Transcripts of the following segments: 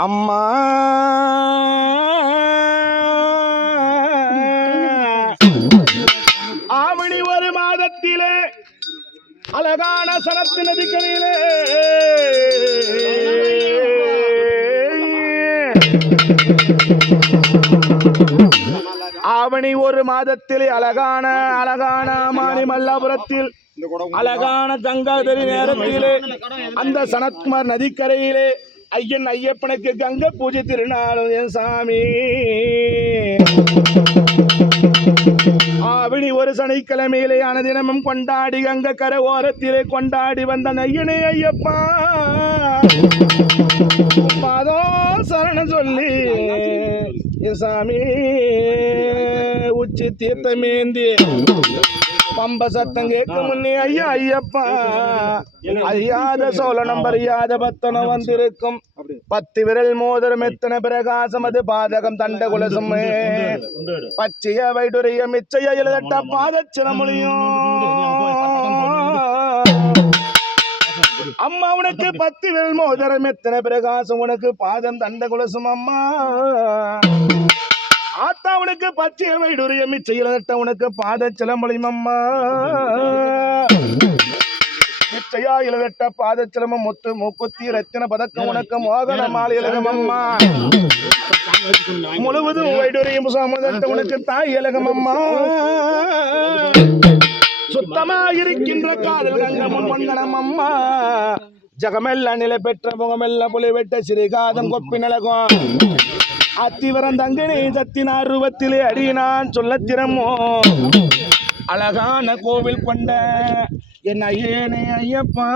அம்மா ஆவணி ஒரு மாதத்திலே அழகான சரத்து நதிக்கரையிலே ஆவணி ஒரு மாதத்திலே அழகான மாணி மல்லாபுரத்தில் அழகான கங்காதரி நேரத்திலே அந்த சனத்குமார் நதிக்கரையிலே ஐயன் ஐயப்பனுக்கு கங்கை பூஜை திருநாளும் என் சாமி. ஆவணி ஒரு சனிக்கிழமையிலே அனுதினமும் கொண்டாடி கங்கை கரை ஓரத்திலே கொண்டாடி வந்த ஐயனே ஐயப்பா பாதோ சரணம் சொல்லி என் சாமி உச்சி தீர்த்தமேந்தி பம்ப சத்தம் கேட்க முன்னே ஐயா ஐயப்பா ஐயாத சோழனம் அறியாத பத்தனம் வந்திருக்கும் 10 விரல் மோதிரம் எத்தனை பிரகாசம் அது பாதகம் தண்ட குலசம் பச்சைய வைடுரிய மிச்சைய எழுதட்ட பாதச்சிரமொழியும் அம்மா உனக்கு 10 விரல் மோதிரம் எத்தனை பிரகாசம் உனக்கு பாதம் தண்ட குலசம் அம்மா ஆத்தா உனக்கு பச்சை வைடுரிய மிச்சையிலட்ட உனக்கு பாத சிலம்பொழியும் அம்மா மிச்சையா இலகட்ட பாத சிலம்பம் முத்து மூக்குத்தி ரத்தின பதக்கம் உனக்கு மோகன மாலை இலகம் அம்மா முழுவதும் வைடுரியும் சுமதட்ட உனக்கு தாய் இலகம் அம்மா சுத்தமா இருக்கின்ற காதல் கங்கமும் பொங்கனம் அம்மா ஜகமெல்லாம் நிலை பெற்ற முகமெல்லாம் புலி வெட்ட சிறிகாதம் கொப்பி நிலகம் அத்திவரம் தங்கனே சத்தினார் ரூபத்திலே அடியினான் சொல்ல திறமோ அழகான கோவில் கொண்ட என் ஐயனே ஐயப்பா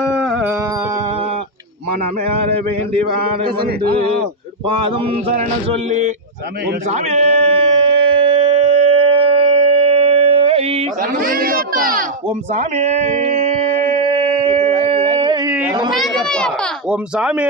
மனமேற வேண்டி வாழ வந்து பாதம் சரண சொல்லி ஓம் சாமி ஓம் சாமி ஓம் சாமி